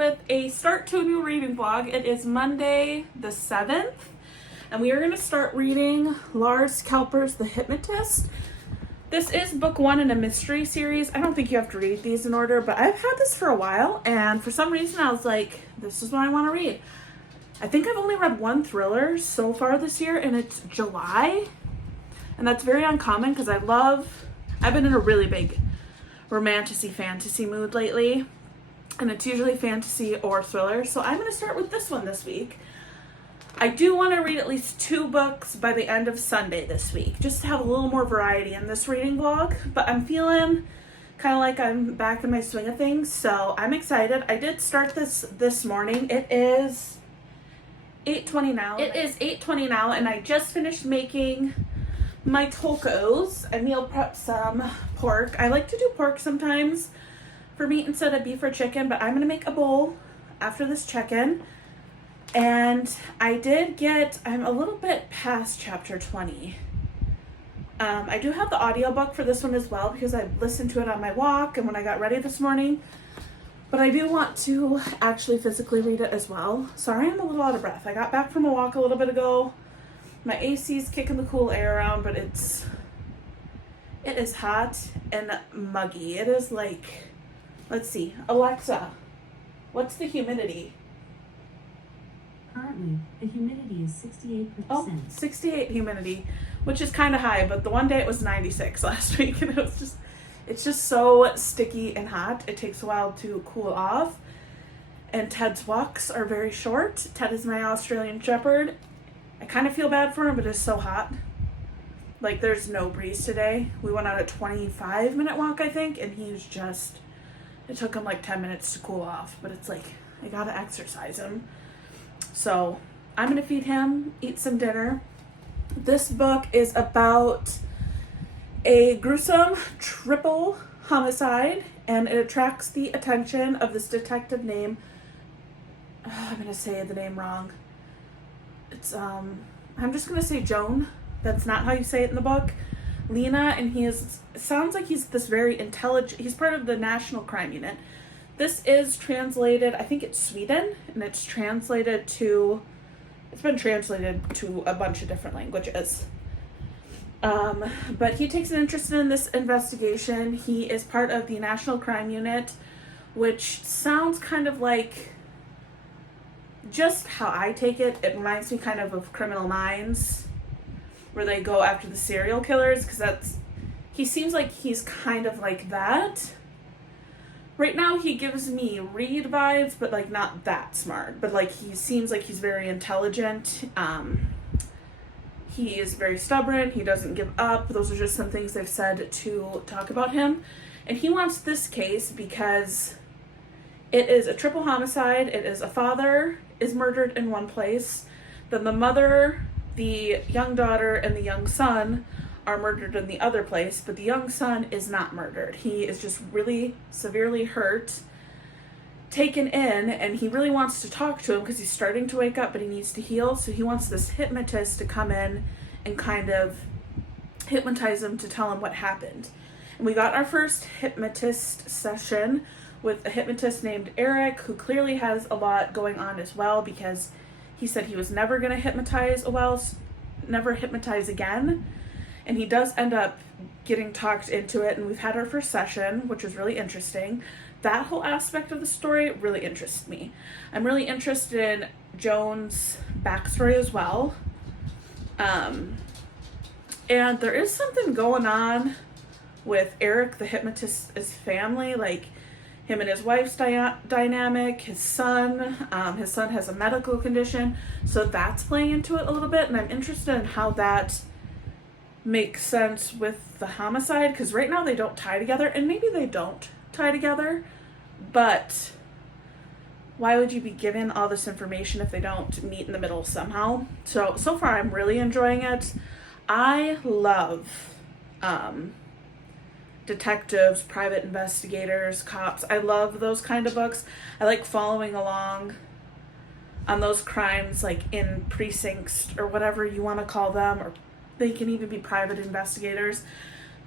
with a start to a new reading vlog. It is Monday the 7th, and we are going to start reading Lars Kelper's The Hypnotist. This is book one in a mystery series. I don't think you have to read these in order, but I've had this for a while, and for some reason I was like, this is what I want to read. I think I've only read one thriller so far this year, and it's July, and that's very uncommon because I've been in a really big fantasy mood lately, and it's usually fantasy or thriller, so I'm going to start with this one this week. I do want to read at least 2 books by the end of Sunday this week, just to have a little more variety in this reading vlog, but I'm feeling kind of like I'm back in my swing of things, so I'm excited. I did start this morning. It is 8:20 now. And I just finished making my tacos. I meal prep some pork. I like to do pork sometimes for meat instead of beef or chicken, but I'm going to make a bowl after this check-in. And I'm a little bit past chapter 20. I do have the audiobook for this one as well because I listened to it on my walk and when I got ready this morning. But I do want to actually physically read it as well. Sorry, I'm a little out of breath. I got back from a walk a little bit ago. My AC is kicking the cool air around, but it is hot and muggy. It is like, let's see, Alexa, what's the humidity? Currently, the humidity is 68%. Oh, 68 humidity, which is kind of high, but the one day it was 96 last week, and it's just so sticky and hot. It takes a while to cool off, and Ted's walks are very short. Ted is my Australian Shepherd. I kind of feel bad for him, but it's so hot. Like, there's no breeze today. We went on a 25-minute walk, I think, and it took him like 10 minutes to cool off, but it's like, I gotta exercise him. So I'm gonna feed him, eat some dinner. This book is about a gruesome triple homicide, and it attracts the attention of this detective named, I'm gonna say the name wrong. It's, I'm just gonna say Joan. That's not how you say it in the book. Lena, and sounds like he's this very intelligent, he's part of the National Crime Unit. This is translated, I think it's Sweden, and it's been translated to a bunch of different languages. But he takes an interest in this investigation. He is part of the National Crime Unit, which sounds kind of like, just how I take it, it reminds me kind of Criminal Minds, where they go after the serial killers, because he seems like he's kind of like that. Right now he gives me Reed vibes, but like not that smart, but like he seems like he's very intelligent. He is very stubborn, he doesn't give up. Those are just some things they've said to talk about him. And he wants this case because it is a triple homicide. It is a father is murdered in one place, then the mother, the young daughter, and the young son are murdered in the other place, but the young son is not murdered. He is just really severely hurt, taken in, and he really wants to talk to him because he's starting to wake up, but he needs to heal, so he wants this hypnotist to come in and kind of hypnotize him to tell him what happened. And we got our first hypnotist session with a hypnotist named Eric, who clearly has a lot going on as well, because he said he was never going to never hypnotize again. And he does end up getting talked into it, and we've had our first session, which was really interesting. That whole aspect of the story really interests me. I'm really interested in Joan's backstory as well. And there is something going on with Eric, the hypnotist's family, like him and his wife's dynamic, his son has a medical condition, so that's playing into it a little bit, and I'm interested in how that makes sense with the homicide, because right now they don't tie together, and maybe they don't tie together, but why would you be given all this information if they don't meet in the middle somehow? So far I'm really enjoying it. I love detectives, private investigators, cops. I love those kind of books. I like following along on those crimes, like in precincts or whatever you want to call them, or they can even be private investigators.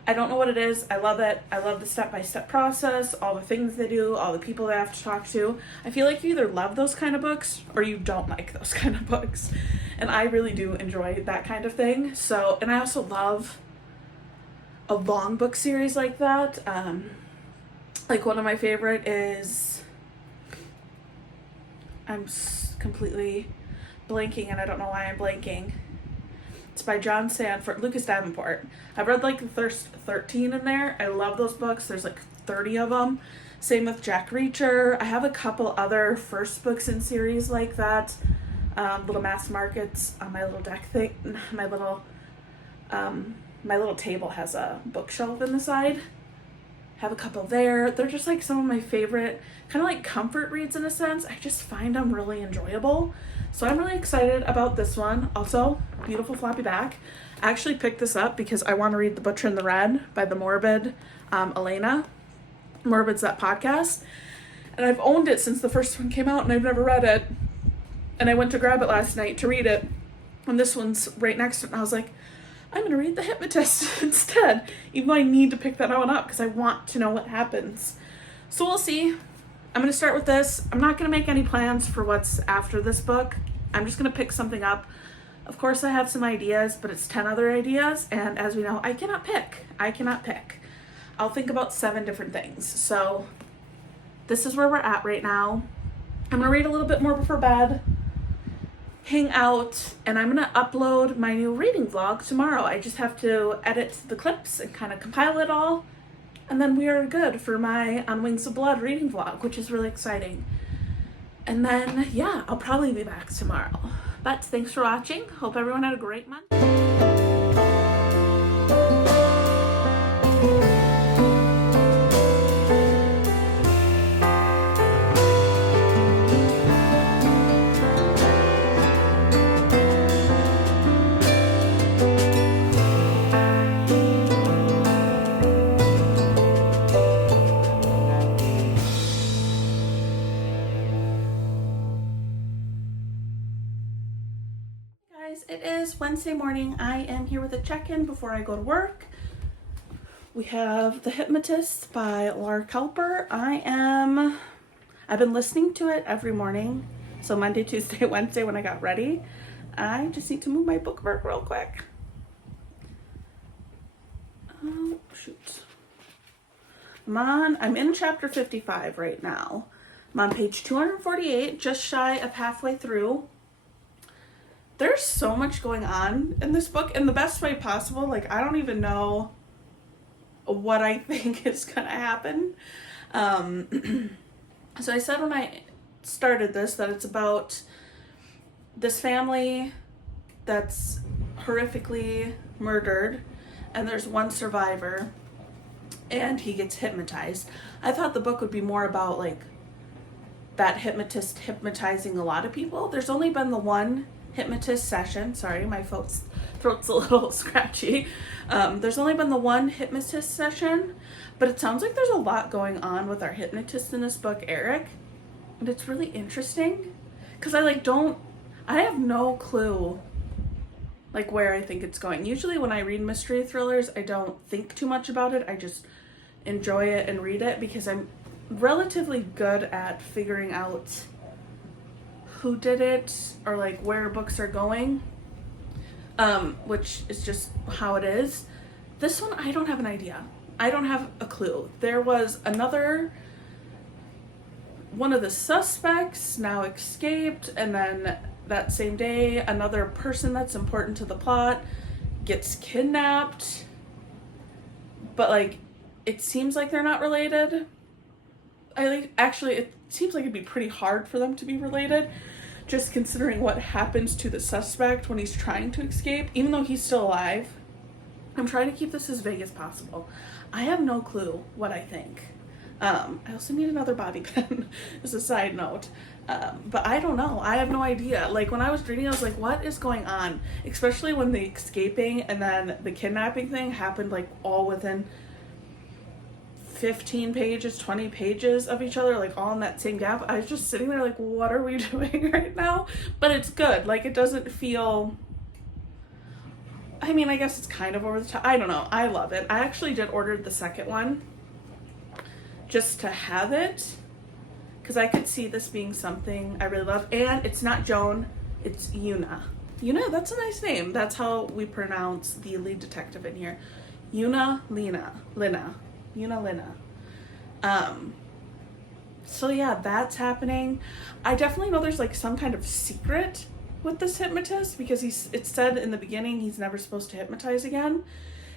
I don't know what it is. I love it. I love the step-by-step process, all the things they do, all the people they have to talk to. I feel like you either love those kind of books or you don't like those kind of books. And I really do enjoy that kind of thing. So, and I also love a long book series like that. Like one of my favorite is, I'm completely blanking and I don't know why I'm blanking. It's by John Sanford, Lucas Davenport. I've read like the first 13 in there. I love those books. There's like 30 of them. Same with Jack Reacher. I have a couple other first books in series like that. Little mass markets on my little deck thing. My little table has a bookshelf in the side. Have a couple there. They're just like some of my favorite, kind of like comfort reads in a sense. I just find them really enjoyable. So I'm really excited about this one. Also, beautiful floppy back. I actually picked this up because I want to read The Butcher and the Wren by the Morbid Elena. Morbid's that podcast. And I've owned it since the first one came out and I've never read it. And I went to grab it last night to read it. And this one's right next to it. And I was like, I'm going to read The Hypnotist instead. Even though I need to pick that one up because I want to know what happens. So we'll see. I'm going to start with this. I'm not going to make any plans for what's after this book. I'm just going to pick something up. Of course, I have some ideas, but it's 10 other ideas. And as we know, I cannot pick. I'll think about 7 different things. So this is where we're at right now. I'm going to read a little bit more before bed, hang out, and I'm going to upload my new reading vlog tomorrow. I just have to edit the clips and kind of compile it all. And then we are good for my On Wings of Blood reading vlog, which is really exciting. And then, yeah, I'll probably be back tomorrow. But thanks for watching. Hope everyone had a great month. It is Wednesday morning. I am here with a check-in before I go to work. We have The Hypnotist by Laura Kelper. I've been listening to it every morning. So Monday, Tuesday, Wednesday when I got ready. I just need to move my bookmark real quick. Oh, shoot. I'm in chapter 55 right now. I'm on page 248, just shy of halfway through. There's so much going on in this book in the best way possible. Like, I don't even know what I think is going to happen. So I said when I started this that it's about this family that's horrifically murdered and there's one survivor and he gets hypnotized. I thought the book would be more about like that hypnotist hypnotizing a lot of people. There's only been the one hypnotist session. Sorry, my throat's a little scratchy. There's only been the one hypnotist session, but it sounds like there's a lot going on with our hypnotist in this book, Eric, and it's really interesting because I have no clue like where I think it's going. Usually when I read mystery thrillers, I don't think too much about it. I just enjoy it and read it because I'm relatively good at figuring out who did it or like where books are going, which is just how it is. This one, I don't have an idea. I don't have a clue. There was one of the suspects now escaped, and then that same day, another person that's important to the plot gets kidnapped, but like, it seems like they're not related. It seems like it'd be pretty hard for them to be related, just considering what happens to the suspect when he's trying to escape, even though he's still alive. I'm trying to keep this as vague as possible. I have no clue what I think. I also need another bobby pin, as a side note. But I don't know. I have no idea. Like, when I was reading, I was like, what is going on? Especially when the escaping and then the kidnapping thing happened, like, all within 15 pages, 20 pages of each other, like all in that same gap. I was just sitting there like, what are we doing right now? But it's good. Like, it doesn't feel, I mean, I guess it's kind of over the top. I don't know. I love it. I actually did order the second one just to have it, because I could see this being something I really love. And it's not Joan, it's Una. Una, that's a nice name. That's how we pronounce the lead detective in here. Una Lina. So yeah, that's happening. I definitely know there's like some kind of secret with this hypnotist, because it said in the beginning he's never supposed to hypnotize again.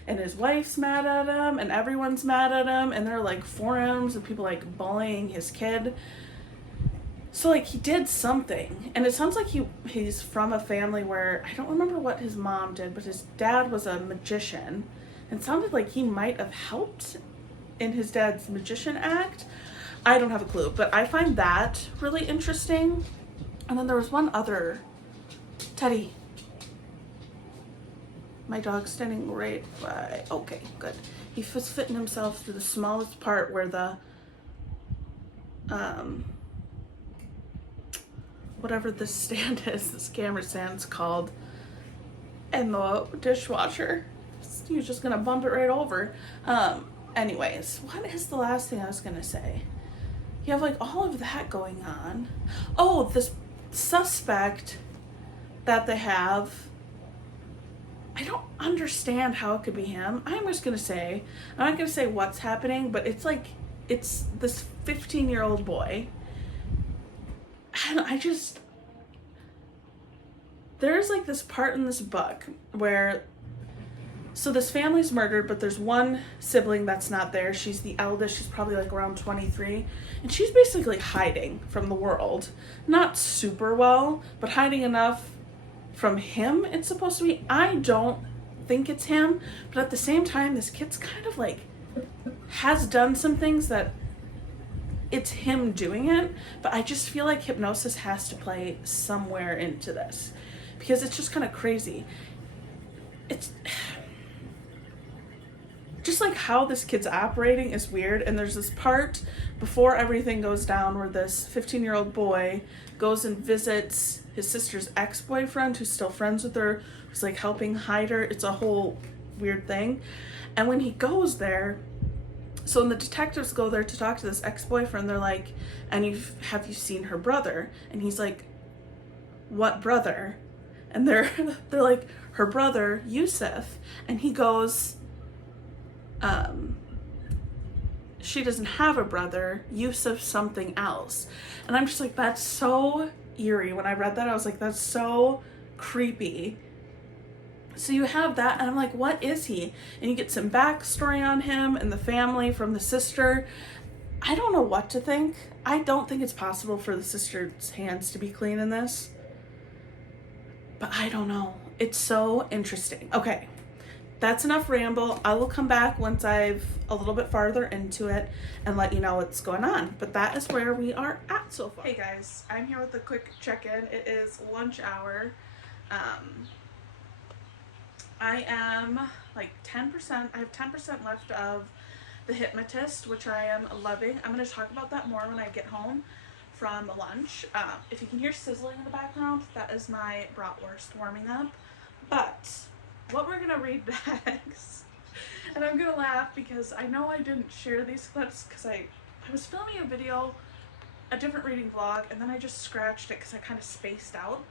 And his wife's mad at him, and everyone's mad at him, and there are like forums and people like bullying his kid. So like he did something, and it sounds like he's from a family where, I don't remember what his mom did, but his dad was a magician, and it sounded like he might have helped in his dad's magician act. I don't have a clue, but I find that really interesting. And then there was one other. Teddy. My dog's standing right by. Okay, good. He was fitting himself to the smallest part where the whatever this stand is, this camera stand's called, and the dishwasher. He was just gonna bump it right over. Anyways, what is the last thing I was gonna say? You have like all of that going on. Oh, this suspect that they have, I don't understand how it could be him. I'm just gonna say, I'm not gonna say what's happening, but it's like, it's this 15-year-old boy. And there's like this part in this book where, so this family's murdered, but there's one sibling that's not there. She's the eldest. She's probably like around 23. And she's basically hiding from the world. Not super well, but hiding enough from him, it's supposed to be. I don't think it's him, but at the same time, this kid's kind of like has done some things that it's him doing it, but I just feel like hypnosis has to play somewhere into this, because it's just kind of crazy. It's just like how this kid's operating is weird. And there's this part before everything goes down where this 15-year-old boy goes and visits his sister's ex-boyfriend, who's still friends with her, who's like helping hide her. It's a whole weird thing. And when he goes there, so when the detectives go there to talk to this ex-boyfriend, they're like, and have you seen her brother? And he's like, what brother? And they're like, her brother, Yusuf. And he goes, she doesn't have a brother, Yusuf something else. And I'm just like, that's so eerie. When I read that, I was like, that's so creepy. So you have that, and I'm like, what is he? And you get some backstory on him and the family from the sister. I don't know what to think. I don't think it's possible for the sister's hands to be clean in this. But I don't know. It's so interesting. Okay, that's enough ramble. I will come back once I've a little bit farther into it and let you know what's going on. But that is where we are at so far. Hey guys, I'm here with a quick check-in. It is lunch hour. I am like 10%, I have 10% left of The Hypnotist, which I am loving. I'm going to talk about that more when I get home from lunch. If you can hear sizzling in the background, that is my bratwurst warming up. But what we're going to read next, and I'm going to laugh because I know I didn't share these clips because I was filming a video, a different reading vlog, and then I just scratched it because I kind of spaced out.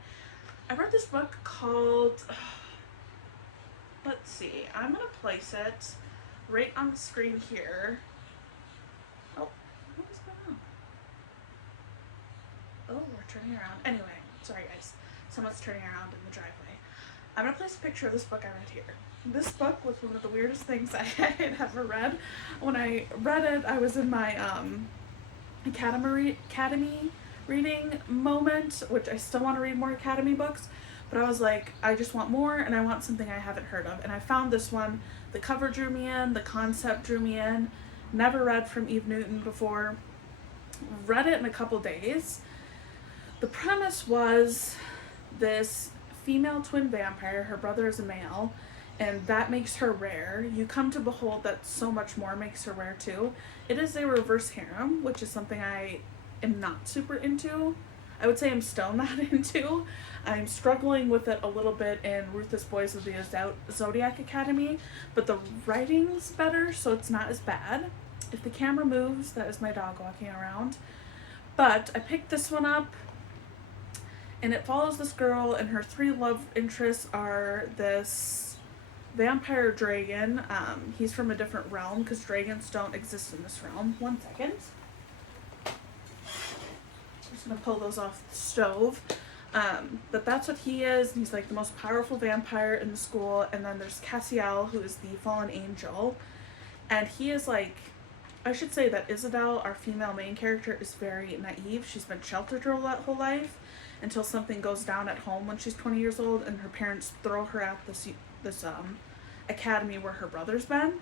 I read this book called... let's see, I'm going to place it right on the screen here. Oh, what is going on? Oh, we're turning around. Anyway, sorry guys. Someone's turning around in the driveway. I'm going to place a picture of this book I read here. This book was one of the weirdest things I had ever read. When I read it, I was in my academy reading moment, which I still want to read more academy books. But I was like, I just want more, and I want something I haven't heard of. And I found this one. The cover drew me in. The concept drew me in. Never read from Eve Newton before. Read it in a couple days. The premise was this female twin vampire. Her brother is a male, and that makes her rare. You come to behold that so much more makes her rare too. It is a reverse harem, which is something I am not super into. I would say I'm still not into. I'm struggling with it a little bit in Ruthless Boys of the Zodiac Academy, but the writing's better, so it's not as bad. If the camera moves, that is my dog walking around. But I picked this one up, and it follows this girl, and her 3 love interests are this vampire dragon. He's from a different realm, because dragons don't exist in this realm. 1 second. I'm just going to pull those off the stove. But that's what he is. He's like the most powerful vampire in the school. And then there's Cassiel, who is the fallen angel. And he is like, I should say that Isabel, our female main character, is very naive. She's been sheltered her whole life until something goes down at home when she's 20 years old, and her parents throw her at this academy where her brother's been,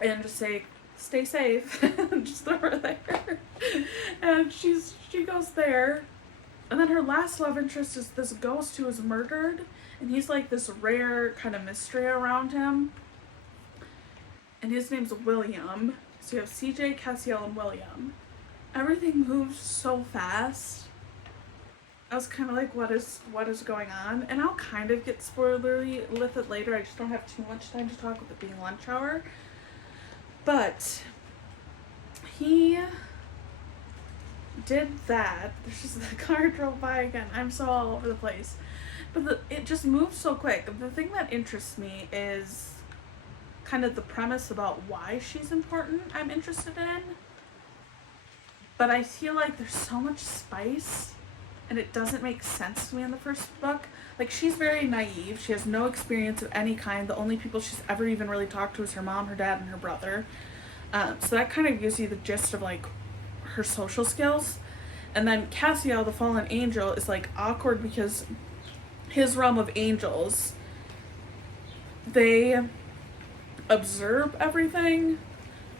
and just say, stay safe, and just throw her there. And she goes there, and then her last love interest is this ghost who is murdered, and he's like this rare kind of mystery around him, and his name's William. So you have CJ, Cassiel, and William. Everything moves so fast. I was kind of like, what is going on? And I'll kind of get spoilery with it later. I just don't have too much time to talk with it being lunch hour. But he did that. There's just the car drove by again. I'm so all over the place. But it just moves so quick. The thing that interests me is kind of the premise about why she's important I'm interested in. But I feel like there's so much spice, and it doesn't make sense to me in the first book. Like, she's very naive. She has no experience of any kind. The only people she's ever even really talked to is her mom, her dad, and her brother. So that kind of gives you the gist of, like, her social skills. And then Cassiel, the fallen angel, is, like, awkward because his realm of angels, they observe everything,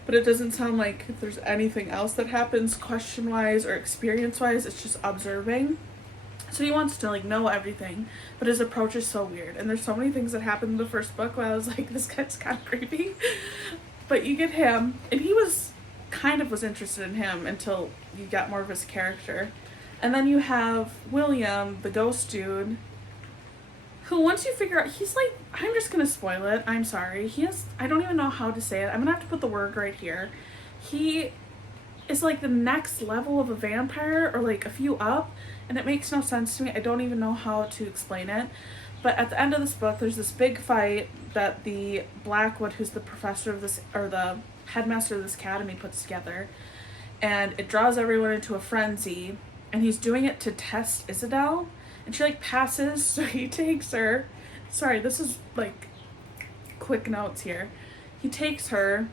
but it doesn't sound like there's anything else that happens question-wise or experience-wise. It's just observing. So he wants to, like, know everything, but his approach is so weird. And there's so many things that happened in the first book where I was like, this guy's kind of creepy. But you get him, and he was interested in him until you got more of his character. And then you have William, the ghost dude, who, once you figure out, he's like, I'm just gonna spoil it, I'm sorry. I don't even know how to say it. I'm gonna have to put the word right here. He is like the next level of a vampire, or like a few up, and it makes no sense to me. I don't even know how to explain it. But at the end of this book, there's this big fight that the Blackwood, who's the professor of this, or the headmaster of this academy, puts together. And it draws everyone into a frenzy, and he's doing it to test Isabel. And she, like, passes, so he takes her. Sorry, this is, like, quick notes here. He takes her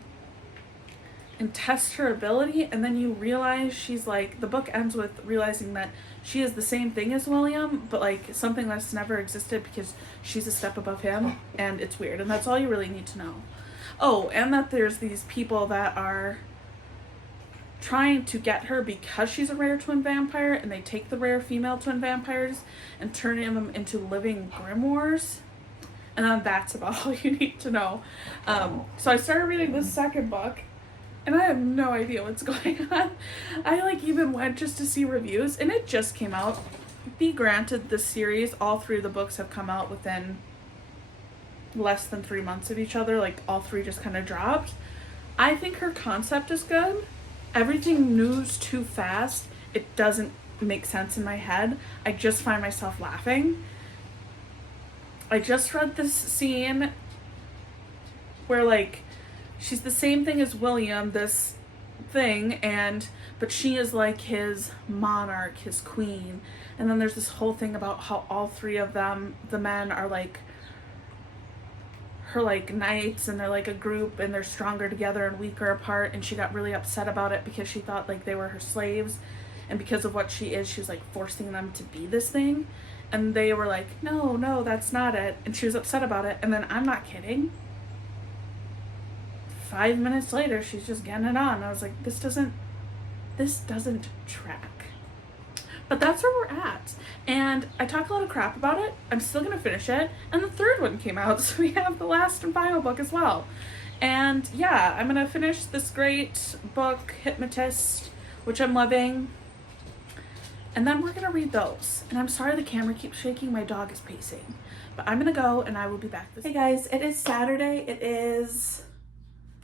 and tests her ability, and then you realize she's, like, the book ends with realizing that she is the same thing as William, but, like, something that's never existed because she's a step above him, and it's weird, and that's all you really need to know. Oh, and that there's these people that are trying to get her because she's a rare twin vampire, and they take the rare female twin vampires and turn them into living grimoires, and then that's about all you need to know. So I started reading this second book, and I have no idea what's going on. I, like, even went just to see reviews, and it just came out. Be granted, this series, all 3 of the books have come out within less than 3 months of each other. Like, all 3 just kind of dropped. I think her concept is good. Everything moves too fast. It doesn't make sense in my head. I just find myself laughing. I just read this scene where, like, she's the same thing as William, this thing, but she is like his monarch, his queen. And then there's this whole thing about how all 3 of them, the men, are like her, like, knights, and they're like a group, and they're stronger together and weaker apart, and she got really upset about it because she thought, like, they were her slaves, and because of what she is, she was, like, forcing them to be this thing, and they were like, no, that's not it, and she was upset about it. And then, I'm not kidding, 5 minutes later, she's just getting it on. I was like, this doesn't track. But that's where we're at. And I talk a lot of crap about it. I'm still going to finish it. And the 3rd one came out, so we have the last and final book as well. And yeah, I'm going to finish this great book, Hypnotist, which I'm loving. And then we're gonna read those. And I'm sorry the camera keeps shaking, my dog is pacing. But I'm gonna go and I will be back. Hey guys, it is Saturday. It is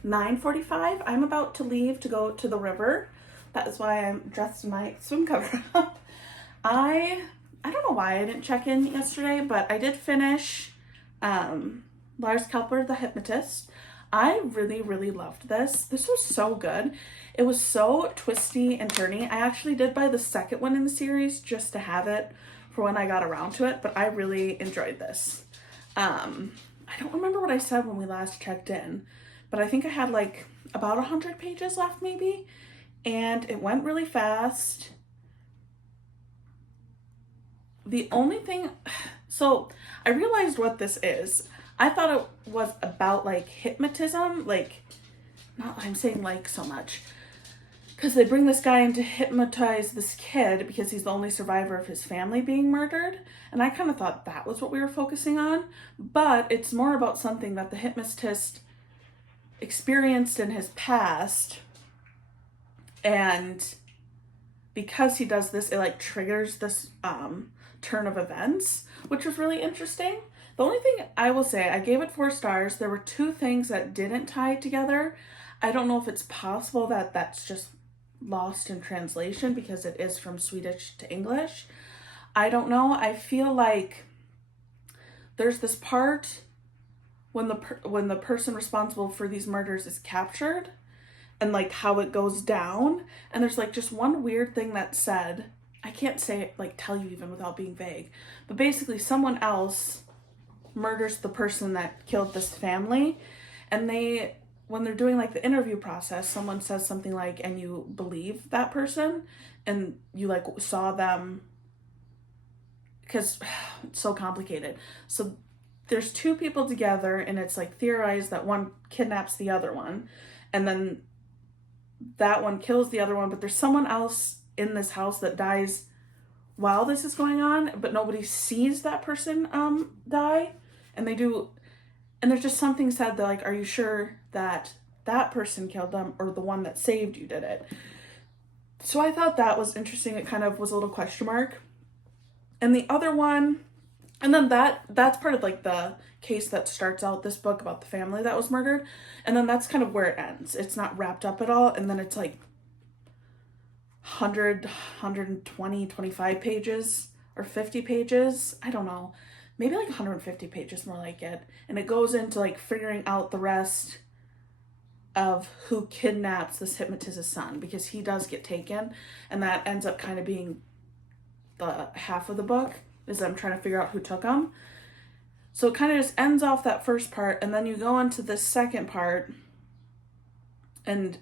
9:45. I'm about to leave to go to the river. That is why I'm dressed in my swim cover up. I don't know why I didn't check in yesterday, but I did finish Lars Kelper, The Hypnotist. I really, really loved this. This was so good. It was so twisty and turny. I actually did buy the second one in the series just to have it for when I got around to it, but I really enjoyed this. I don't remember what I said when we last checked in, but I think I had like about 100 pages left maybe, and it went really fast. The only thing, so I realized what this is. I thought it was about like hypnotism, like, not I'm saying like so much, because they bring this guy in to hypnotize this kid because he's the only survivor of his family being murdered. And I kind of thought that was what we were focusing on, but it's more about something that the hypnotist experienced in his past. And because he does this, it like triggers this turn of events, which was really interesting. The only thing I will say, I gave it 4 stars. There were 2 things that didn't tie together. I don't know if it's possible that that's just lost in translation because it is from Swedish to English. I don't know. I feel like there's this part when the person responsible for these murders is captured and like how it goes down, and there's like just one weird thing that's said. I can't say it, like tell you even without being vague, but basically someone else murders the person that killed this family, and when they're doing like the interview process, someone says something like, and you believe that person, and you like saw them, because it's so complicated. So there's 2 people together, and it's like theorized that one kidnaps the other one, and then that one kills the other one, but there's someone else in this house that dies while this is going on, but nobody sees that person die. And they do, and there's just something said that like, are you sure that that person killed them or the one that saved you did it? So I thought that was interesting. It kind of was a little question mark. And the other one, and then that's part of like the case that starts out this book about the family that was murdered. And then that's kind of where it ends. It's not wrapped up at all. And then it's like 100, 120, 25 pages or 50 pages. I don't know. Maybe like 150 pages more like it. And it goes into like figuring out the rest of who kidnaps this hypnotist's son, because he does get taken, and that ends up kind of being the half of the book, is them trying to figure out who took him. So it kind of just ends off that first part, and then you go into the second part, and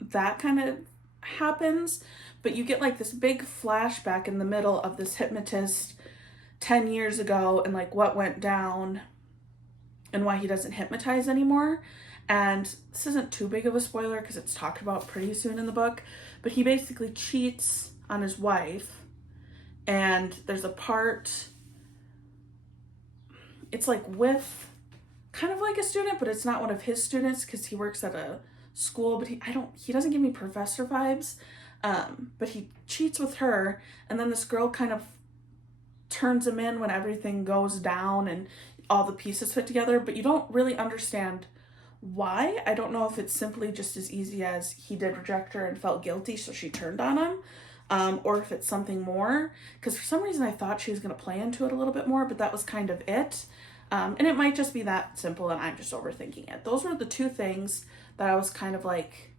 that kind of happens, but you get like this big flashback in the middle of this hypnotist 10 years ago and like what went down and why he doesn't hypnotize anymore. And this isn't too big of a spoiler because it's talked about pretty soon in the book, but he basically cheats on his wife. And there's a part, it's like with kind of like a student, but it's not one of his students because he works at a school, but he doesn't give me professor vibes. But he cheats with her, and then this girl kind of turns him in when everything goes down and all the pieces fit together, but you don't really understand why. I don't know if it's simply just as easy as he did reject her and felt guilty, so she turned on him, or if it's something more, because for some reason I thought she was going to play into it a little bit more, but that was kind of it. And it might just be that simple and I'm just overthinking it. Those were the 2 things that I was kind of like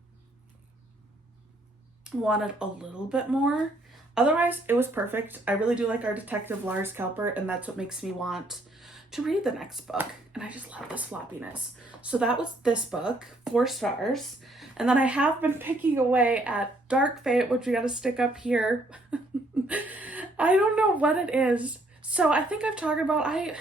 wanted a little bit more. Otherwise, it was perfect. I really do like our detective Lars Kelper, and that's what makes me want to read the next book. And I just love this floppiness. So that was this book, 4 stars. And then I have been picking away at Dark Fate, which we got to stick up here. I don't know what it is. So I think I've talked about, I'm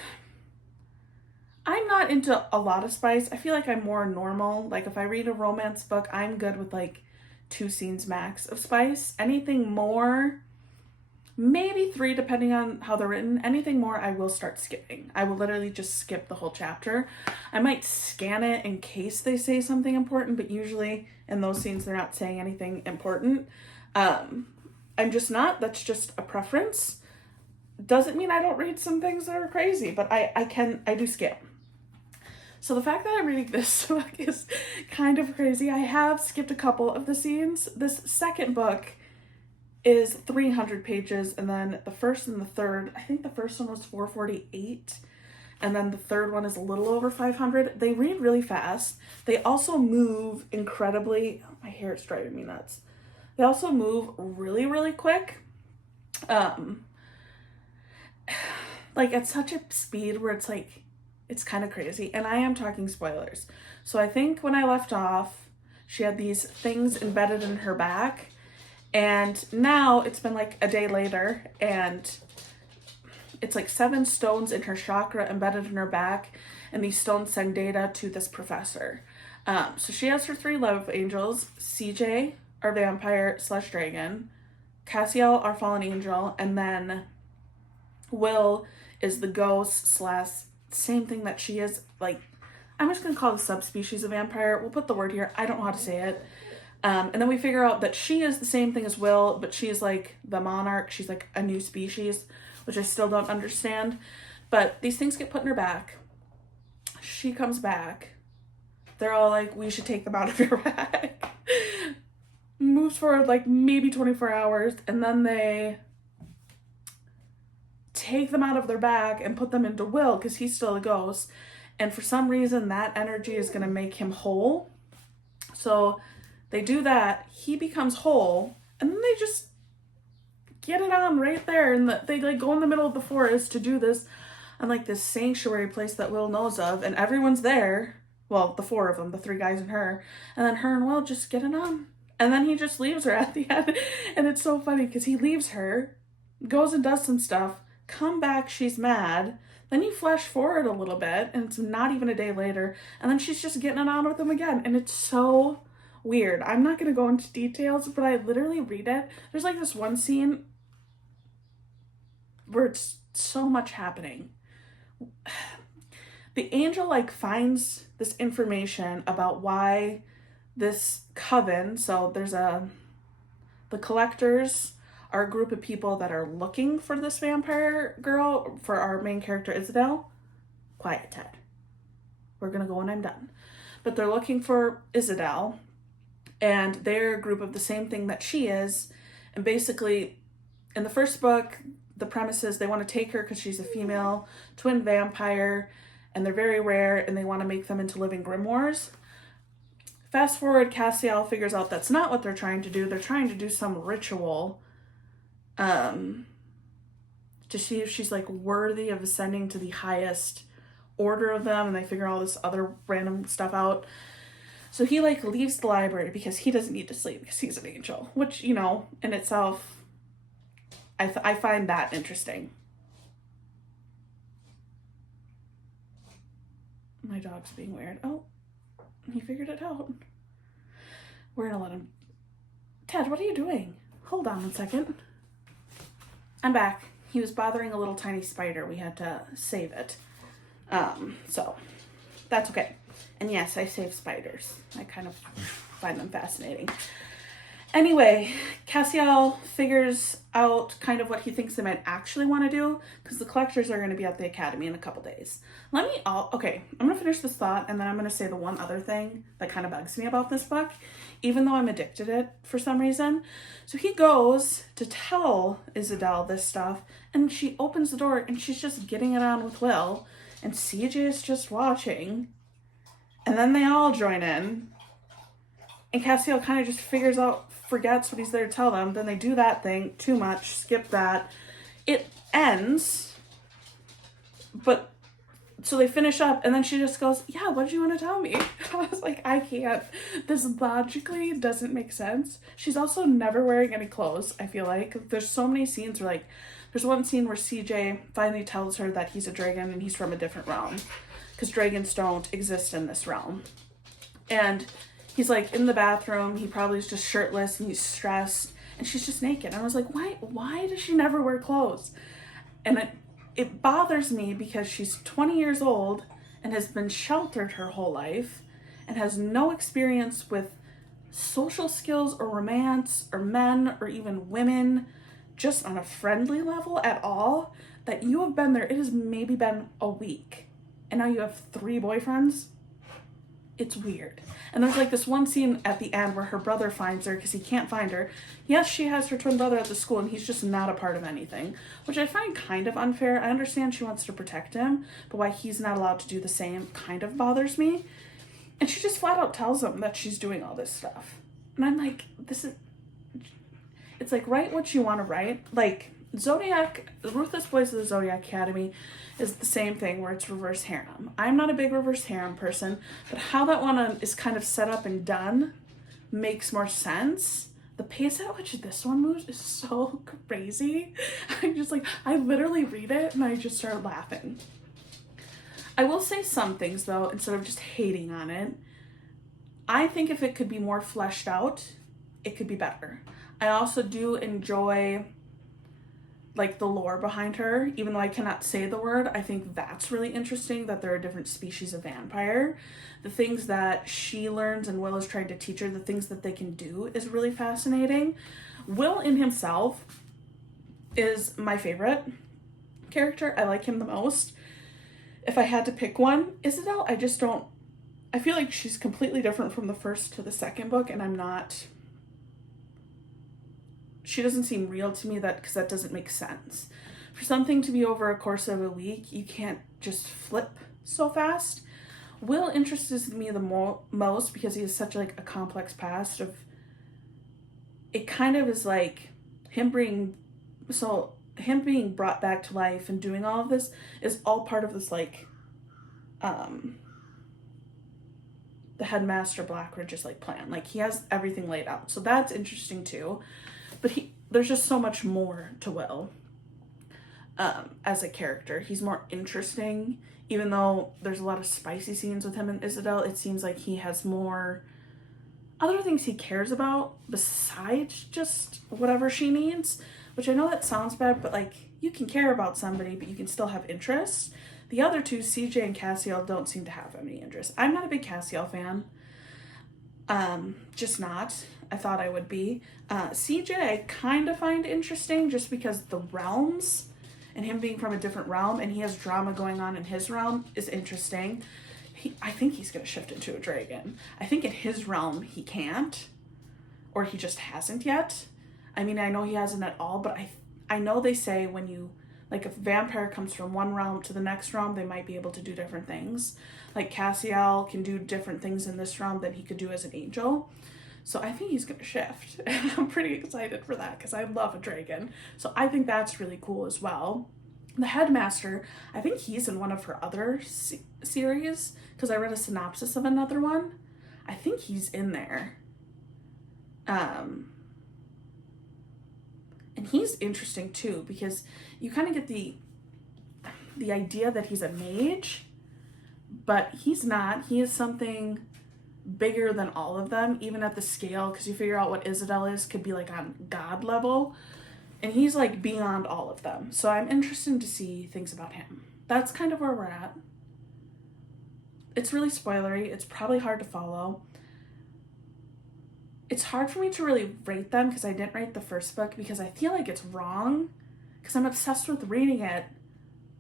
not into a lot of spice. I feel like I'm more normal. Like if I read a romance book, I'm good with like 2 scenes max of spice. Anything more, maybe 3 depending on how they're written. Anything more I will start skipping. I will literally just skip the whole chapter. I might scan it in case they say something important, but usually in those scenes they're not saying anything important. I'm just not. That's just a preference. Doesn't mean I don't read some things that are crazy, but I do skim. So the fact that I'm reading this book is kind of crazy. I have skipped a couple of the scenes. This second book is 300 pages, and then the first and the third, I think the first one was 448, and then the third one is a little over 500. They read really fast. They also move incredibly, oh, my hair is driving me nuts. They also move really, really quick. Like at such a speed where it's like, it's kind of crazy. And I am talking spoilers. So I think when I left off, she had these things embedded in her back. And now it's been like a day later, and it's like 7 stones in her chakra embedded in her back. And these stones send data to this professor. So she has her 3 love angels, CJ, our vampire / dragon, Cassiel, our fallen angel, and then Will is the ghost / same thing that she is. Like, I'm just gonna call the subspecies of vampire. We'll put the word here. I don't know how to say it. And then we figure out that she is the same thing as Will, but she's like the monarch. She's like a new species, which I still don't understand. But these things get put in her back. She comes back. They're all like, we should take them out of your back. Moves forward like maybe 24 hours, and then they take them out of their back and put them into Will because he's still a ghost. And for some reason, that energy is going to make him whole. So they do that. He becomes whole, and then they just get it on right there. And they like go in the middle of the forest to do this on like this sanctuary place that Will knows of, and everyone's there. Well, the 4 of them, the 3 guys and her. And then her and Will just get it on. And then he just leaves her at the end. And it's so funny because he leaves her, goes and does some stuff, come back, she's mad. Then you flash forward a little bit, and it's not even a day later, and then she's just getting it on with him again. And it's so weird. I'm not going to go into details, but I literally read it. There's like this one scene where it's so much happening. The angel like finds this information about why this coven, so there's the collectors are a group of people that are looking for this vampire girl, for our main character Isabel. Quiet, Ted. We're gonna go when I'm done. But they're looking for Isabel, and they're a group of the same thing that she is. And basically, in the first book, the premise is they want to take her because she's a female twin vampire, and they're very rare, and they want to make them into living grimoires. Fast forward, Cassiel figures out that's not what they're trying to do. They're trying to do some ritual to see if she's like worthy of ascending to the highest order of them, and they figure all this other random stuff out. So he like leaves the library because he doesn't need to sleep because he's an angel, which, you know, in itself, I find that interesting. My dog's being weird. Oh, he figured it out. We're gonna let him. Ted, what are you doing? Hold on 1 second. I'm back. He was bothering a little tiny spider. We had to save it. So that's okay. And yes, I save spiders. I kind of find them fascinating. Anyway, Cassiel figures out kind of what he thinks they might actually want to do, because the collectors are going to be at the academy in a couple days. Okay, I'm going to finish this thought, and then I'm going to say the one other thing that kind of bugs me about this book, even though I'm addicted to it for some reason. So he goes to tell Isabel this stuff, and she opens the door, and she's just getting it on with Will, and CJ is just watching, and then they all join in, and Cassiel kind of just forgets what he's there to tell them. Then they do that thing, too much, skip that. It ends, but so they finish up, and then she just goes, yeah, what did you want to tell me? I was like, I can't. This logically doesn't make sense. She's also never wearing any clothes, I feel like. There's so many scenes where, like, there's one scene where CJ finally tells her that he's a dragon and he's from a different realm, because dragons don't exist in this realm. And he's like in the bathroom, he probably is just shirtless and he's stressed, and she's just naked. And I was like, why does she never wear clothes? And it bothers me because she's 20 years old and has been sheltered her whole life and has no experience with social skills or romance or men or even women, just on a friendly level at all, that you have been there. It has maybe been a week and now you have 3 boyfriends. It's weird. And there's like this one scene at the end where her brother finds her because he can't find her. Yes, she has her twin brother at the school and he's just not a part of anything, which I find kind of unfair. I understand she wants to protect him, but why he's not allowed to do the same kind of bothers me. And she just flat out tells him that she's doing all this stuff. And I'm like, it's like, write what you want to write. Like, Zodiac, the Ruthless Boys of the Zodiac Academy is the same thing where it's reverse harem. I'm not a big reverse harem person, but how that one is kind of set up and done makes more sense. The pace at which this one moves is so crazy. I literally read it and I just start laughing. I will say some things though, instead of just hating on it. I think if it could be more fleshed out, it could be better. I also do enjoy like the lore behind her, even though I cannot say the word. I think that's really interesting, that there are different species of vampire. The things that she learns and Will is trying to teach her, the things that they can do is really fascinating. Will in himself is my favorite character. I like him the most. If I had to pick one, Isabel, I feel like she's completely different from the first to the second book, and she doesn't seem real to me, because that doesn't make sense. For something to be over a course of a week, you can't just flip so fast. Will interests me the most because he has such like a complex past of, it kind of is like him being brought back to life and doing all of this is all part of this like the headmaster Blackridge's like plan. Like he has everything laid out. So that's interesting too. But there's just so much more to Will as a character. He's more interesting, even though there's a lot of spicy scenes with him and Isabel. It seems like he has more other things he cares about besides just whatever she needs, which I know that sounds bad, but like you can care about somebody, but you can still have interests. The other two, CJ and Cassiel, don't seem to have any interest. I'm not a big Cassiel fan. Just not. I thought I would be. CJ I kind of find interesting just because the realms and him being from a different realm and he has drama going on in his realm is interesting. I think he's going to shift into a dragon. I think in his realm he can't, or he just hasn't yet. I mean, I know he hasn't at all, but I know they say when you, like if a vampire comes from one realm to the next realm, they might be able to do different things. Like Cassiel can do different things in this realm than he could do as an angel. So I think he's going to shift. And I'm pretty excited for that because I love a dragon. So I think that's really cool as well. The headmaster, I think he's in one of her other series because I read a synopsis of another one. I think he's in there. And he's interesting too because you kind of get the idea that he's a mage, but he's not. He is something bigger than all of them, even at the scale, because you figure out what Isabel is, could be like on God level, and he's like beyond all of them. So I'm interested to see things about him. That's kind of where we're at. It's really spoilery. It's probably hard to follow. It's hard for me to really rate them because I didn't rate the first book because I feel like it's wrong because I'm obsessed with reading it,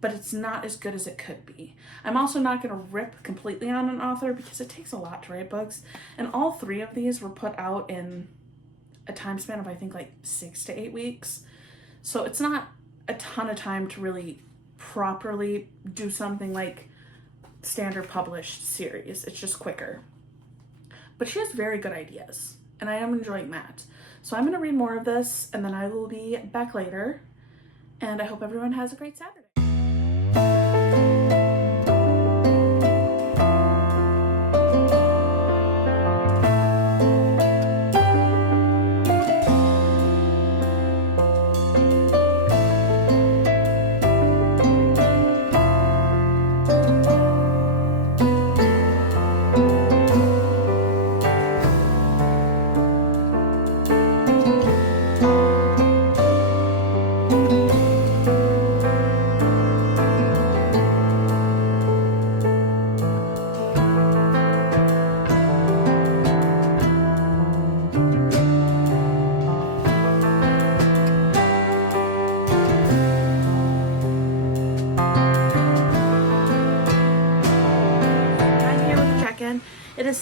but it's not as good as it could be. I'm also not going to rip completely on an author because it takes a lot to write books. And all 3 of these were put out in a time span of, I think, like 6 to 8 weeks. So it's not a ton of time to really properly do something like standard published series. It's just quicker. But she has very good ideas, and I am enjoying that. So I'm going to read more of this, and then I will be back later. And I hope everyone has a great Saturday.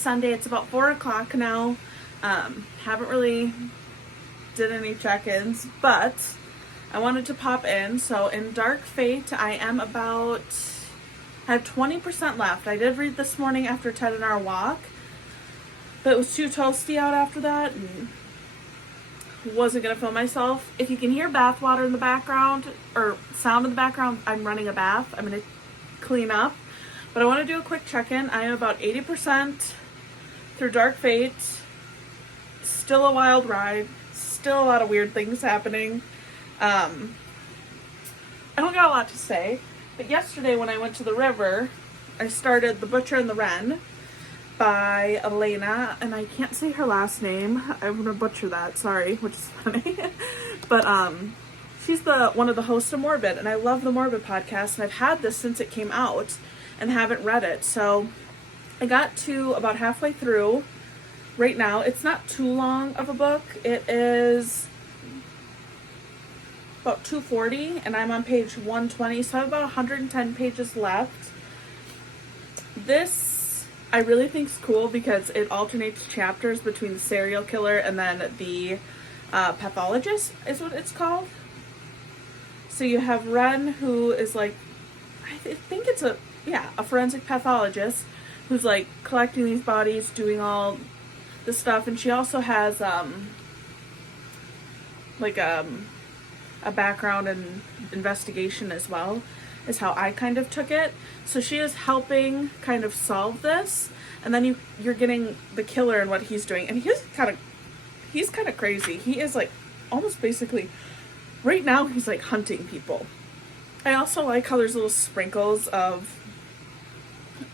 Sunday. It's about 4 o'clock now. Haven't really did any check-ins, but I wanted to pop in. So in Dark Fate, I have 20% left. I did read this morning after Ted and our walk, but it was too toasty out after that and wasn't gonna film myself. If you can hear bath water in the background or sound in the background, I'm running a bath. I'm gonna clean up, but I want to do a quick check-in. I am about 80% through Dark Fate. Still a wild ride. Still a lot of weird things happening. I don't got a lot to say, but yesterday when I went to the river, I started The Butcher and the Wren by Elena, and I can't say her last name. I'm gonna butcher that, sorry, which is funny. But she's one of the hosts of Morbid, and I love the Morbid podcast, and I've had this since it came out and haven't read it. So I got to about halfway through right now. It's not too long of a book. It is about 240, and I'm on page 120, so I have about 110 pages left. This I really think is cool because it alternates chapters between the serial killer and then the pathologist is what it's called. So you have Wren, who is like, I think it's a forensic pathologist who's like collecting these bodies, doing all the stuff, and she also has a background in investigation as well, is how I kind of took it. So she is helping kind of solve this, and then you're getting the killer and what he's doing, and he's kind of crazy. He is like almost basically right now he's like hunting people. I also like how there's little sprinkles of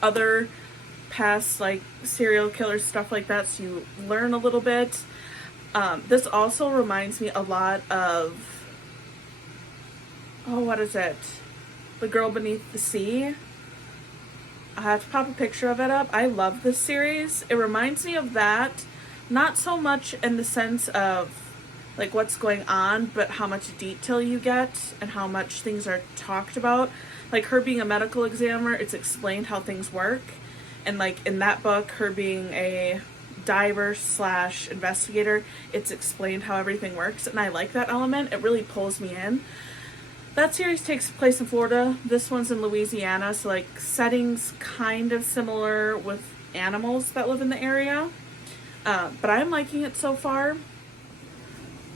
other past like serial killer stuff like that, so you learn a little bit. This also reminds me a lot of, what is it? The Girl Beneath the Sea. I have to pop a picture of it up. I love this series. It reminds me of that, not so much in the sense of like what's going on, but how much detail you get and how much things are talked about. Like her being a medical examiner, it's explained how things work. And like in that book, her being a diver / investigator, it's explained how everything works. And I like that element. It really pulls me in. That series takes place in Florida. This one's in Louisiana, so like settings kind of similar with animals that live in the area. But I'm liking it so far.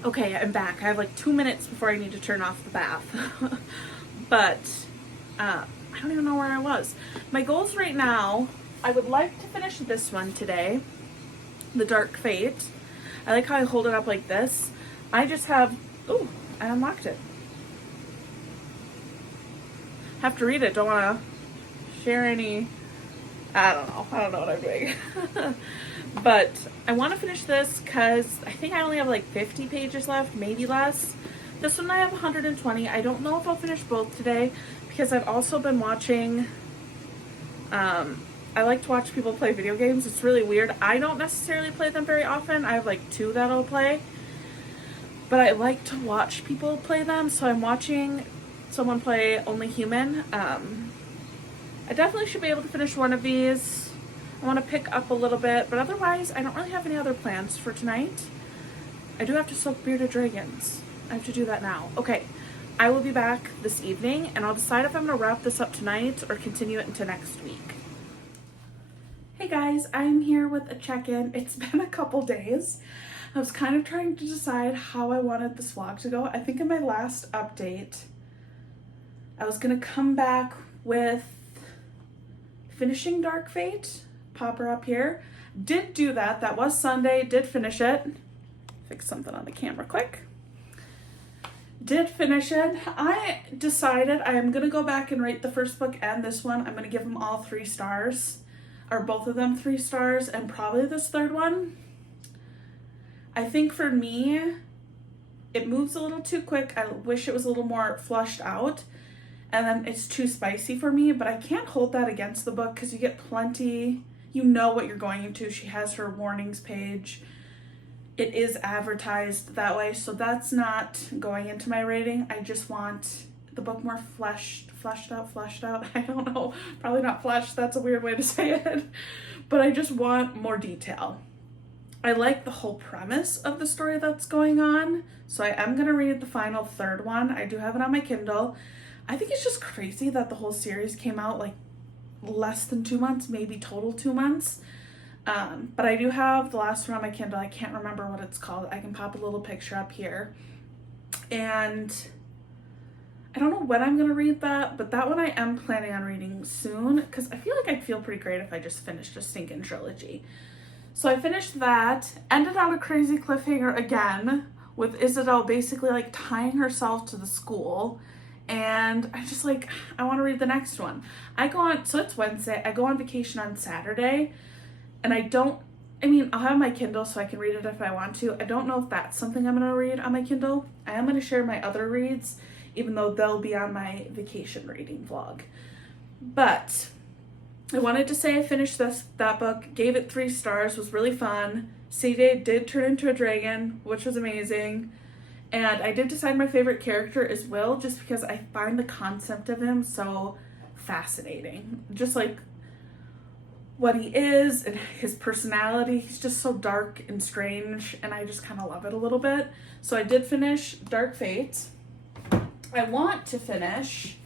Okay, I'm back. I have like 2 minutes before I need to turn off the bath. But I don't even know where I was. My goals right now, I would like to finish this one today, The Dark Fate. I like how I hold it up like this. I just have, I unlocked it. Have to read it, don't want to share any, I don't know what I'm doing. But I want to finish this because I think I only have like 50 pages left, maybe less. This one I have 120. I don't know if I'll finish both today because I've also been watching, I like to watch people play video games. It's really weird. I don't necessarily play them very often. I have like 2 that I'll play, but I like to watch people play them. So I'm watching someone play Only Human. I definitely should be able to finish one of these. I want to pick up a little bit, but otherwise I don't really have any other plans for tonight. I do have to soak Bearded Dragons. I have to do that now. Okay, I will be back this evening and I'll decide if I'm going to wrap this up tonight or continue it into next week. Hey guys, I'm here with a check-in. It's been a couple days. I was kind of trying to decide how I wanted this vlog to go. I think in my last update, I was going to come back with finishing Dark Fate, pop her up here. Did do that. That was Sunday. Did finish it. Fix something on the camera quick. Did finish it. I decided I am going to go back and rate the first book and this one. I'm going to give them all 3 stars. Or both of them 3 stars. And probably this third one. I think for me, it moves a little too quick. I wish it was a little more flushed out. And then it's too spicy for me, but I can't hold that against the book because you get plenty, you know what you're going into. She has her warnings page. It is advertised that way, so that's not going into my rating. I just want the book more fleshed out. I don't know, probably not fleshed, that's a weird way to say it, but I just want more detail. I like the whole premise of the story that's going on, so I am going to read the final third one. I do have it on my Kindle. I think it's just crazy that the whole series came out like less than 2 months, maybe total 2 months. But I do have the last one on my Kindle. I can't remember what it's called. I can pop a little picture up here. And I don't know when I'm going to read that, but that one I am planning on reading soon, because I feel like I'd feel pretty great if I just finished a stinking trilogy. So I finished that, ended on a crazy cliffhanger again, with Isabel basically like tying herself to the school. And I just like, I want to read the next one. So it's Wednesday, I go on vacation on Saturday, and I'll have my Kindle so I can read it if I want to. I don't know if that's something I'm going to read on my Kindle. I am going to share my other reads, even though they'll be on my vacation reading vlog. But I wanted to say I finished that book, gave it 3 stars, was really fun. CJ did turn into a dragon, which was amazing. And I did decide my favorite character is Will, just because I find the concept of him so fascinating. Just like what he is and his personality. He's just so dark and strange, and I just kind of love it a little bit. So I did finish Dark Fate. I want to finish,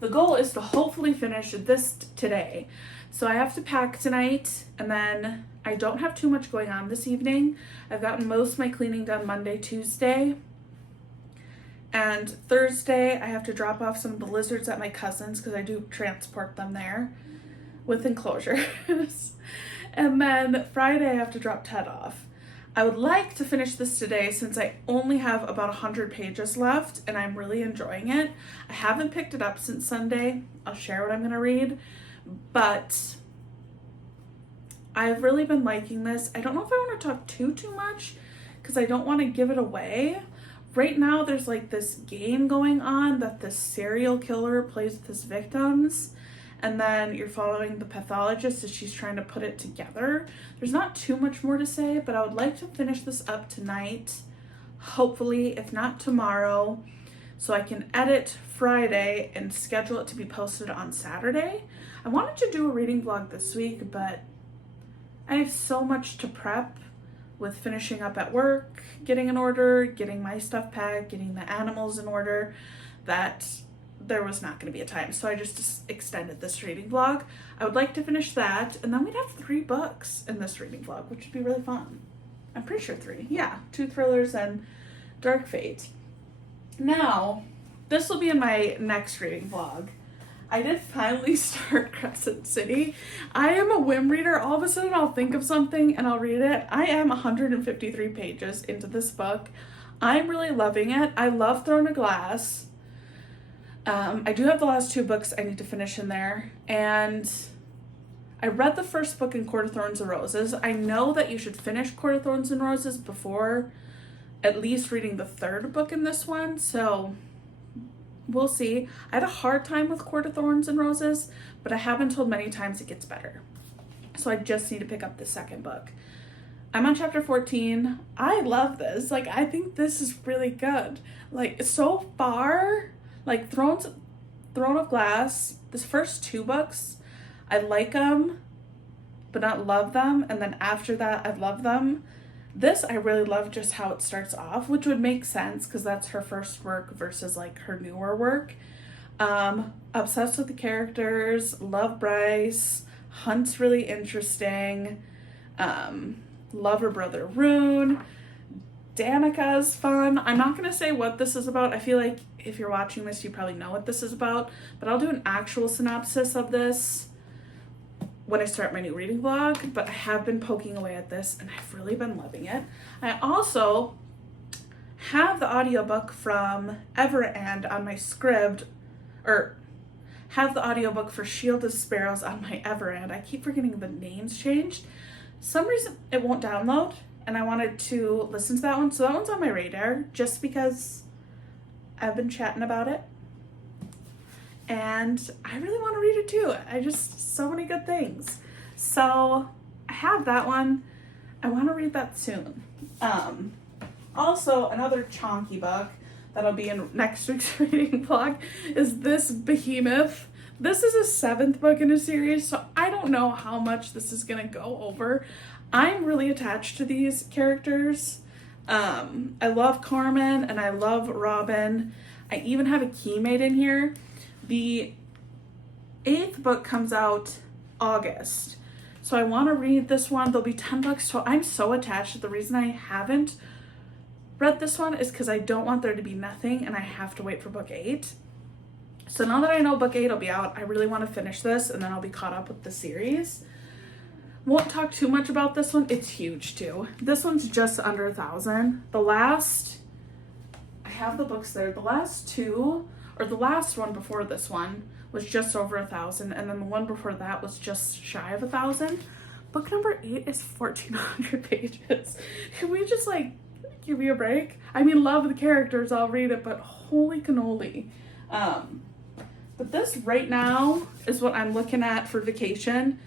the goal is to hopefully finish this today. So I have to pack tonight, and then I don't have too much going on this evening. I've gotten most of my cleaning done Monday, Tuesday. And Thursday, I have to drop off some of the lizards at my cousin's because I do transport them there with enclosures. And then Friday, I have to drop Ted off. I would like to finish this today since I only have about 100 pages left and I'm really enjoying it. I haven't picked it up since Sunday. I'll share what I'm going to read, but I've really been liking this. I don't know if I want to talk too much because I don't want to give it away. Right now, there's like this game going on that this serial killer plays with his victims, and then you're following the pathologist as she's trying to put it together. There's not too much more to say, but I would like to finish this up tonight, hopefully, if not tomorrow, so I can edit Friday and schedule it to be posted on Saturday. I wanted to do a reading vlog this week, but I have so much to prep with finishing up at work, getting in order, getting my stuff packed, getting the animals in order, that there was not going to be a time. So I just extended this reading vlog. I would like to finish that, and then we'd have 3 books in this reading vlog, which would be really fun. I'm pretty sure 3. Yeah, 2 thrillers and Dark Fate. Now, this will be in my next reading vlog. I did finally start Crescent City. I am a whim reader. All of a sudden I'll think of something and I'll read it. I am 153 pages into this book. I'm really loving it. I love Throne of Glass. I do have the last 2 books I need to finish in there. And I read the first book in Court of Thorns and Roses. I know that you should finish Court of Thorns and Roses before at least reading the 3rd book in this one. So we'll see. I had a hard time with Court of Thorns and Roses, but I have been told many times it gets better. So I just need to pick up the 2nd book. I'm on chapter 14. I love this. Like, I think this is really good. Like, so far, like Throne of Glass, this first 2 books, I like them, but not love them. And then after that, I love them. This, I really love just how it starts off, which would make sense because that's her first work versus like her newer work. Obsessed with the characters, love Bryce, Hunt's really interesting, love her brother Rune, Danica's fun. I'm not going to say what this is about. I feel like if you're watching this, you probably know what this is about, but I'll do an actual synopsis of this when I start my new reading vlog, but I have been poking away at this and I've really been loving it. I also have the audiobook from Everand on my Scribd, or have the audiobook for Shield of Sparrows on my Everand. I keep forgetting the names changed. Some reason it won't download, and I wanted to listen to that one, so that one's on my radar just because I've been chatting about it. And I really want to read it too. So many good things. So I have that one. I want to read that soon. Also, another chonky book that'll be in next week's reading vlog, is this behemoth. This is a 7th book in a series, so I don't know how much this is gonna go over. I'm really attached to these characters. I love Carmen and I love Robin. I even have a Keymate in here. The 8th book comes out August. So I want to read this one. There'll be 10 books. So I'm so attached. The reason I haven't read this one is because I don't want there to be nothing and I have to wait for book 8. So now that I know book 8 will be out, I really want to finish this and then I'll be caught up with the series. Won't talk too much about this one. It's huge too. This one's just under 1,000. I have the books there. The last two, or the last one before this one, was just over 1,000, and then the one before that was just shy of 1,000. Book number 8 is 1,400 pages. Can we just like give me a break? I mean, love the characters, I'll read it, but holy cannoli. But this right now is what I'm looking at for vacation.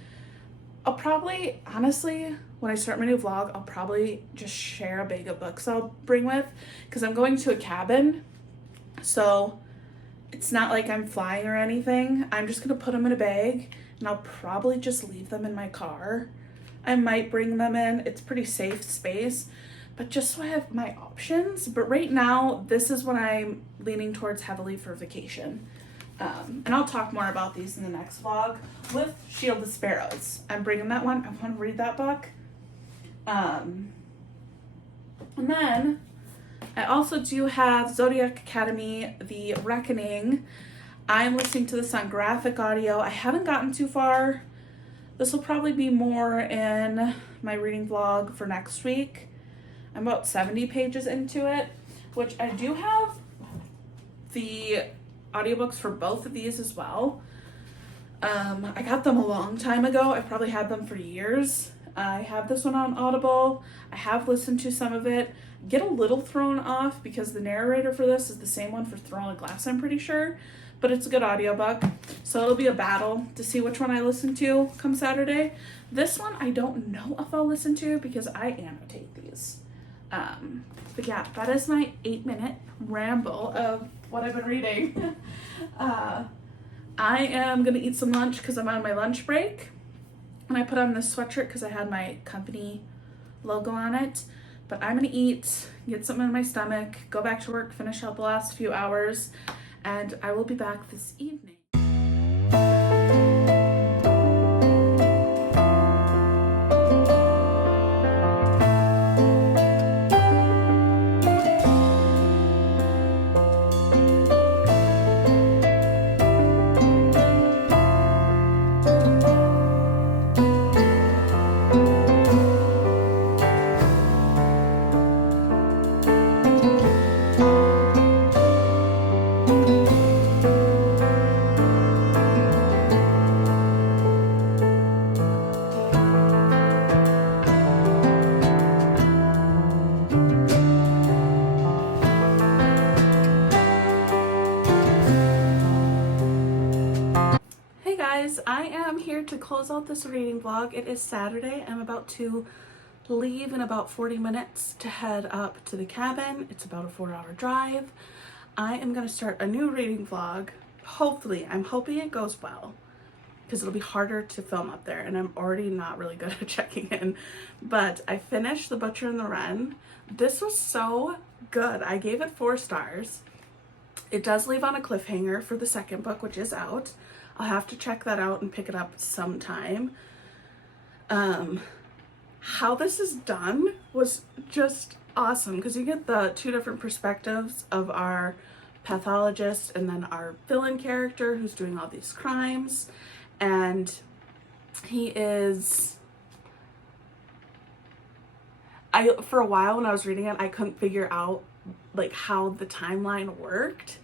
I'll probably, honestly, when I start my new vlog, I'll probably just share a bag of books I'll bring with, because I'm going to a cabin, so it's not like I'm flying or anything. I'm just gonna put them in a bag and I'll probably just leave them in my car. I might bring them in. It's pretty safe space, but just so I have my options. But right now, this is what I'm leaning towards heavily for vacation. And I'll talk more about these in the next vlog with Shield of Sparrows. I'm bringing that one. I want to read that book. And then I also do have Zodiac Academy, The Reckoning. I'm listening to this on graphic audio. I haven't gotten too far. This will probably be more in my reading vlog for next week. I'm about 70 pages into it, which I do have the audiobooks for both of these as well. I got them a long time ago. I probably had them for years. I have this one on Audible. I have listened to some of it. Get a little thrown off because the narrator for this is the same one for Throne of Glass, I'm pretty sure. But it's a good audiobook. So it'll be a battle to see which one I listen to come Saturday. This one I don't know if I'll listen to because I annotate these. But yeah, that is my 8-minute ramble of what I've been reading. I am gonna eat some lunch because I'm on my lunch break. And I put on this sweatshirt because I had my company logo on it. But I'm gonna eat, get something in my stomach, go back to work, finish up the last few hours, and I will be back this evening. I am here to close out this reading vlog. It is Saturday. I'm about to leave in about 40 minutes to head up to the cabin. It's about a 4-hour drive. I am going to start a new reading vlog. Hopefully, I'm hoping it goes well because it'll be harder to film up there and I'm already not really good at checking in. But I finished The Butcher and the Wren. This was so good. I gave it 4 stars. It does leave on a cliffhanger for the second book, which is out. I'll have to check that out and pick it up sometime. How this is done was just awesome because you get the 2 different perspectives of our pathologist and then our villain character who's doing all these crimes. And he is... for a while when I was reading it, I couldn't figure out like how the timeline worked.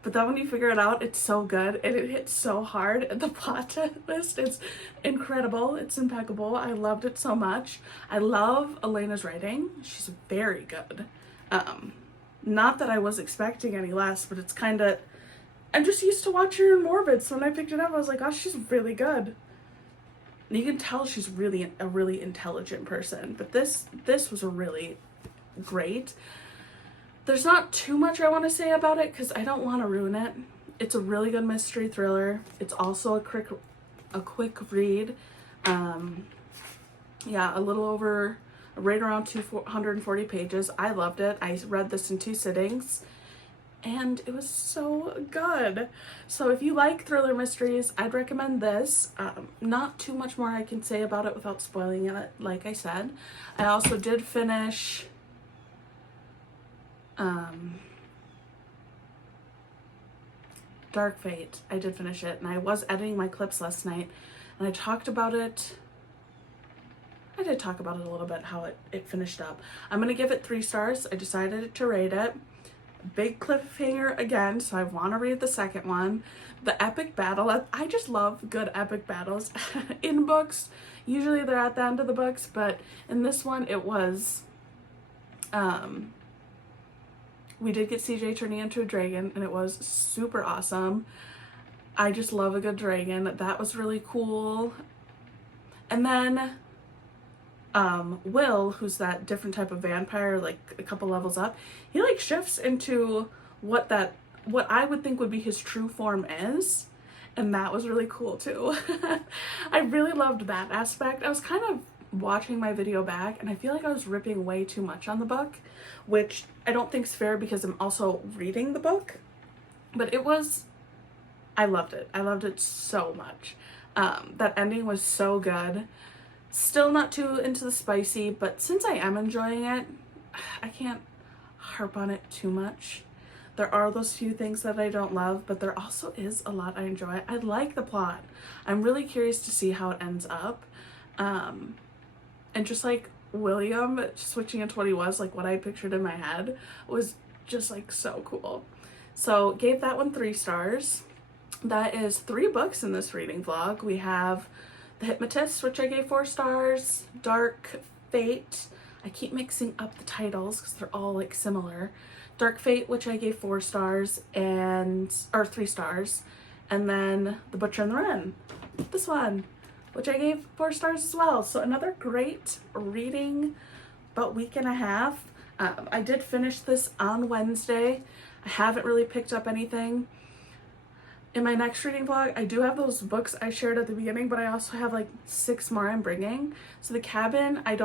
But then when you figure it out, it's so good and it hits so hard. And the plot twist is incredible. It's impeccable. I loved it so much. I love Elena's writing. She's very good. Not that I was expecting any less, but it's kind of... I'm just used to watching her in Morbid. So when I picked it up, I was like, oh, she's really good. And you can tell she's really a really intelligent person. But this was really great. There's not too much I want to say about it because I don't want to ruin it. It's a really good mystery thriller. It's also a quick read. Yeah, a little over, right around 240 pages. I loved it. I read this in 2 sittings and it was so good. So if you like thriller mysteries, I'd recommend this. Not too much more I can say about it without spoiling it, like I said. I also did finish Dark Fate. I did finish it, and I was editing my clips last night, and I talked about it. I did talk about it a little bit, how it finished up. I'm gonna give it 3 stars. I decided to rate it. Big cliffhanger again, so I want to read the second one. The epic battle, I just love good epic battles in books. Usually they're at the end of the books, but in this one it was, we did get CJ turning into a dragon, and it was super awesome. I just love a good dragon. That was really cool. And then Will, who's that different type of vampire, like a couple levels up, he like shifts into what I would think would be his true form is, and that was really cool too. I really loved that aspect. I was kind of watching my video back, and I feel like I was ripping way too much on the book, which I don't think is fair because I'm also reading the book, but I loved it. I loved it so much. That ending was so good. Still not too into the spicy, but since I am enjoying it, I can't harp on it too much. There are those few things that I don't love, but there also is a lot I enjoy. I like the plot. I'm really curious to see how it ends up. And just like William switching into what he was, like what I pictured in my head, was just like so cool. So gave that one 3 stars. That is 3 books in this reading vlog. We have The Hypnotist, which I gave 4 stars. Dark Fate. I keep mixing up the titles because they're all like similar. Dark Fate, which I gave 4 stars or 3 stars. And then The Butcher and the Wren. This one, which I gave 4 stars as well. So another great reading, about week and a half. I did finish this on Wednesday. I haven't really picked up anything. In my next reading vlog, I do have those books I shared at the beginning, but I also have like 6 more I'm bringing. So the cabin, I'm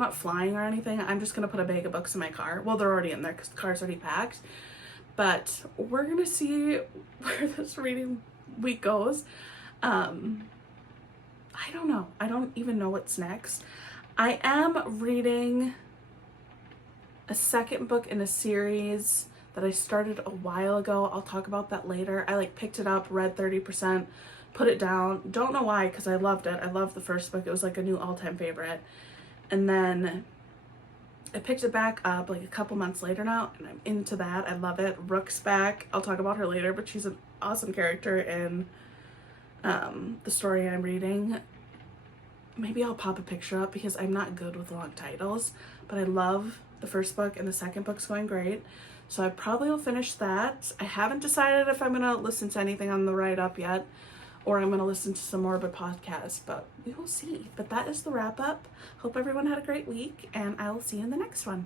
not flying or anything. I'm just going to put a bag of books in my car. Well, they're already in there because the car's already packed. But we're going to see where this reading week goes. I don't know. I don't even know what's next. I am reading a second book in a series that I started a while ago. I'll talk about that later. I like picked it up, read 30%, put it down. Don't know why, because I loved it. I loved the first book. It was like a new all-time favorite. And then I picked it back up like a couple months later now, and I'm into that. I love it. Rook's back. I'll talk about her later, but she's an awesome character in the story I'm reading. Maybe I'll pop a picture up because I'm not good with long titles, but I love the first book, and the second book's going great. So I probably will finish that. I haven't decided if I'm going to listen to anything on the ride up yet, or I'm going to listen to some more of a podcast, but we will see. But that is the wrap up. Hope everyone had a great week, and I will see you in the next one.